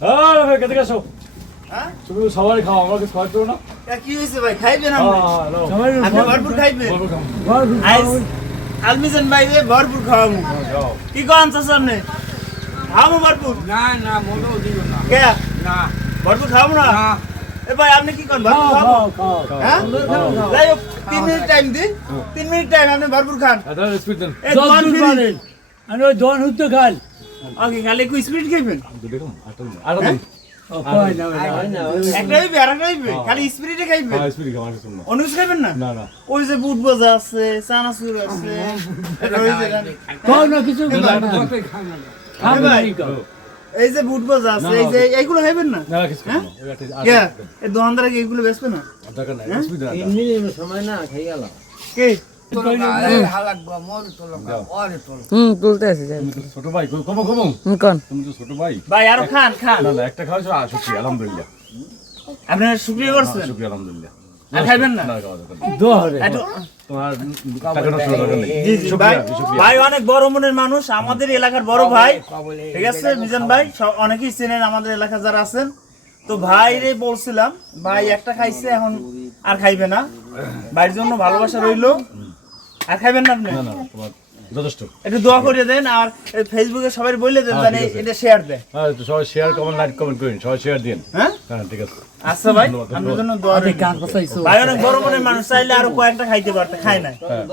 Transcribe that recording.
ভাই কেটে গেছো হ্যাঁ তুমি তো সবাই খাও আমাকে খাওয়াতো না কি হয়েছে ভাই খাইবেন আপনি ভরপুর খাইবেন আলমিজান ভাই ভরপুর খাওয়াবো কি কোন সামনে খাওয়াবো ভরপুর না না মোটো দিও না কে না ভরপুর খাওয়াবো না এ ভাই আপনি কি কোন ভরপুর খাওয়াবো হ্যাঁ যাই হোক 3 মিনিট টাইম দিন 3 মিনিট টাইম আপনি ভরপুর খান এটা স্পিড দেন এই দোকান ফিরি আমি দোন হতে খাল ওকে খালি কি স্পিড খাইবেন দেখুন আটা দিন কই না একটা হইবে আর একটা হইবে খালি স্পিডে খাইবে হ্যাঁ স্পিড খাওয়া আছে না অনুষ খাইবেন না না না ওই যে বুট বাজা আছে চানাচুর আছে ওই যে কই না কিছু খাবে ভাই এই যে বুট বাজা আছে এই যে এইগুলো খাইবেন না না কিছু না ওই একটা কে এই দোকানদার কি এগুলো বেচবে না দরকার নাই স্পিড দেন মিনিট সময় না খাই গেল কে তুলতে আছে তুমি তো ছোট ভাই কমো কোন তুমি তো ছোট ভাই ভাই আরো খান না না একটা খাওয়াছো শুকরিয়া আলহামদুলিল্লাহ আপনারা শুকরিয়া করছেন শুকরিয়া আলহামদুলিল্লাহ আর খাইবেন না না খাওয়া দরকার নেই। দোহরে একটু তোমার টাকা নষ্ট করার দরকার নেই জি জি ভাই ভাই অনেক বড় মনের মানুষ আমাদের এলাকার বড় ভাই ঠিক আছে মিজান ভাই অনেকেই চেনেন আমাদের এলাকা যারা আছেন তো ভাই রে বলছিলাম ভাই একটা খাইছে এখন আর খাইবে না ভাইয়ের জন্য ভালোবাসা রইলো আর খাইবেন না আপনি না না তোমার যথেষ্ট একটু দোয়া করে দেন আর ফেসবুকে সবাই বলে দেন জানি এটা শেয়ার দেন হ্যাঁ তো সবাই শেয়ার কমেন্ট লাইক কমেন্ট করুন সবাই শেয়ার দিন হ্যাঁ হ্যাঁ ঠিক আছে আচ্ছা ভাই আপনার জন্য দোয়া রইলো। গান পাইছো ভাই অনেক বড় মনের মানুষ চাইলে আরো কয়েকটা খাইতে পারতে খায় না হ্যাঁ